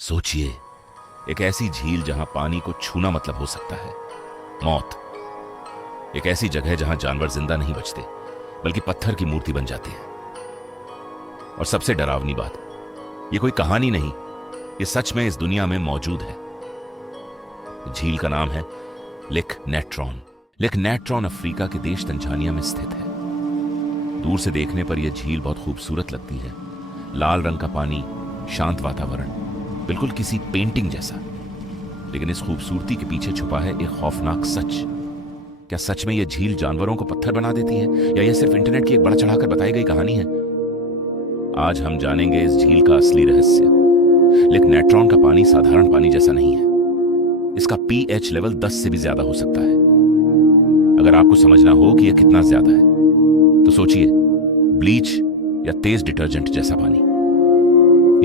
सोचिए, एक ऐसी झील जहां पानी को छूना मतलब हो सकता है मौत। एक ऐसी जगह जहां जानवर जिंदा नहीं बचते बल्कि पत्थर की मूर्ति बन जाते हैं। और सबसे डरावनी बात, ये कोई कहानी नहीं, ये सच में इस दुनिया में मौजूद है। झील का नाम है lake Natron. Lake Natron Africa के देश तंजानिया में स्थित है। दूर से देखने पर यह झील बहुत खूबसूरत लगती है। लाल रंग का पानी, शांत वातावरण, बिल्कुल किसी पेंटिंग जैसा। लेकिन इस खूबसूरती के पीछे छुपा है एक खौफनाक सच। क्या सच में यह झील जानवरों को पत्थर बना देती है, या यह सिर्फ इंटरनेट की एक बड़ा चढ़ाकर बताई गई कहानी है? आज हम जानेंगे इस झील का असली रहस्य। लेकिन नेट्रॉन का पानी साधारण पानी जैसा नहीं है। इसका पीएच लेवल 10 से भी ज्यादा हो सकता है। अगर आपको समझना हो कि यह कितना ज्यादा है, तो सोचिए, ब्लीच या तेज डिटर्जेंट जैसा पानी।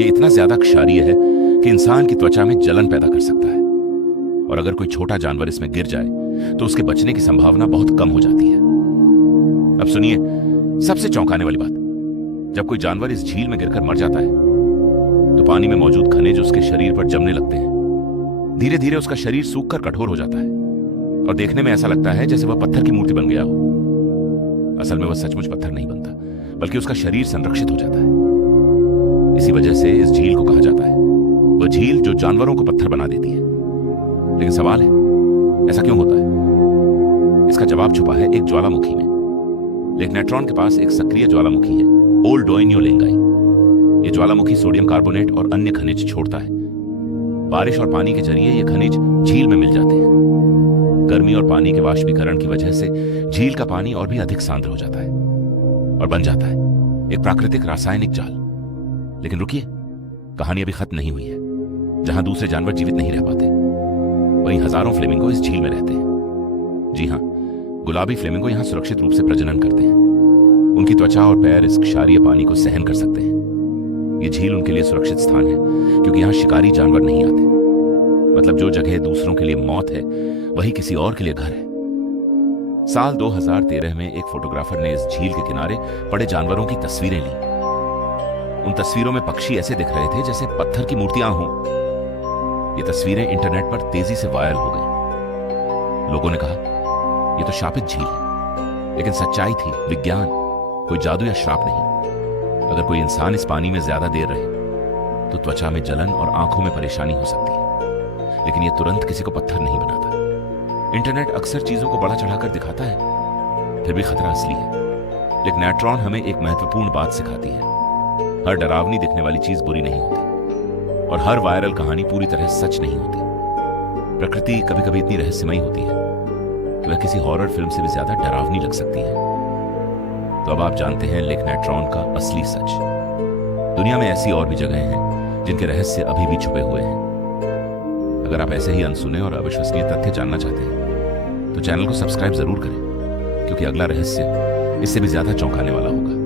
यह इतना ज्यादा क्षारीय है कि इंसान की त्वचा में जलन पैदा कर सकता है। और अगर कोई छोटा जानवर इसमें गिर जाए तो उसके बचने की संभावना बहुत कम हो जाती है। अब सुनिए सबसे चौंकाने वाली बात, जब कोई जानवर इस झील में गिरकर मर जाता है तो पानी में मौजूद खनिज उसके शरीर पर जमने लगते हैं। धीरे धीरे उसका शरीर सूखकर कठोर हो जाता है और देखने में ऐसा लगता है जैसे वह पत्थर की मूर्ति बन गया हो। असल में वह सचमुच पत्थर नहीं बनता, बल्कि उसका शरीर संरक्षित हो जाता है। इसी वजह से इस झील को कहा जाता है वह झील जो जानवरों को पत्थर बना देती है। लेकिन सवाल है, ऐसा क्यों होता है? इसका जवाब छुपा है एक ज्वालामुखी में। लेक नेट्रॉन के पास एक सक्रिय ज्वालामुखी है, ओल डोइन्यो लेंगाई। यह ज्वालामुखी सोडियम कार्बोनेट और अन्य खनिज छोड़ता है। बारिश और पानी के जरिए ये खनिज झील में मिल जाते हैं। गर्मी और पानी के वाष्पीकरण की वजह से झील का पानी और भी अधिक सांद्र हो जाता है और बन जाता है एक प्राकृतिक रासायनिक जाल। लेकिन रुकिए, कहानी अभी खत्म नहीं हुई है। जहां दूसरे जानवर जीवित नहीं रह पाते, वहीं हजारों फ्लेमिंगो इस झील में रहते हैं। जी हां, गुलाबी फ्लेमिंगो यहां सुरक्षित रूप से प्रजनन करते हैं। उनकी त्वचा और पैर इस क्षारीय पानी को सहन कर सकते हैं। यह झील उनके लिए सुरक्षित स्थान है क्योंकि यहां शिकारी जानवर नहीं आते। मतलब जो जगह दूसरों के लिए मौत है, वही किसी और के लिए घर है। साल 2013 में एक फोटोग्राफर ने इस झील के किनारे पड़े जानवरों की तस्वीरें ली। उन तस्वीरों में पक्षी ऐसे दिख रहे थे जैसे पत्थर की मूर्तियां हों। ये तस्वीरें इंटरनेट पर तेजी से वायरल हो गई। लोगों ने कहा, यह तो शापित झील है। लेकिन सच्चाई थी विज्ञान, कोई जादू या श्राप नहीं। अगर कोई इंसान इस पानी में ज्यादा देर रहे तो त्वचा में जलन और आंखों में परेशानी हो सकती है। लेकिन यह तुरंत किसी को पत्थर नहीं बनाता। इंटरनेट अक्सर चीजों को बड़ा चढ़ाकर दिखाता है, फिर भी खतरा असली है। लेकिन नेट्रॉन हमें एक महत्वपूर्ण बात सिखाती है। हर डरावनी दिखने वाली चीज बुरी नहीं होती और हर वायरल कहानी पूरी तरह सच नहीं होती। प्रकृति कभी कभी इतनी रहस्यमयी होती है कि वह किसी हॉरर फिल्म से भी ज्यादा डरावनी लग सकती है। तो अब आप जानते हैं लेक नेट्रॉन का असली सच। दुनिया में ऐसी और भी जगहें हैं जिनके रहस्य अभी भी छुपे हुए हैं। अगर आप ऐसे ही अनसुने और अविश्वसनीय तथ्य जानना चाहते हैं तो चैनल को सब्सक्राइब जरूर करें, क्योंकि अगला रहस्य इससे भी ज्यादा चौंकाने वाला होगा।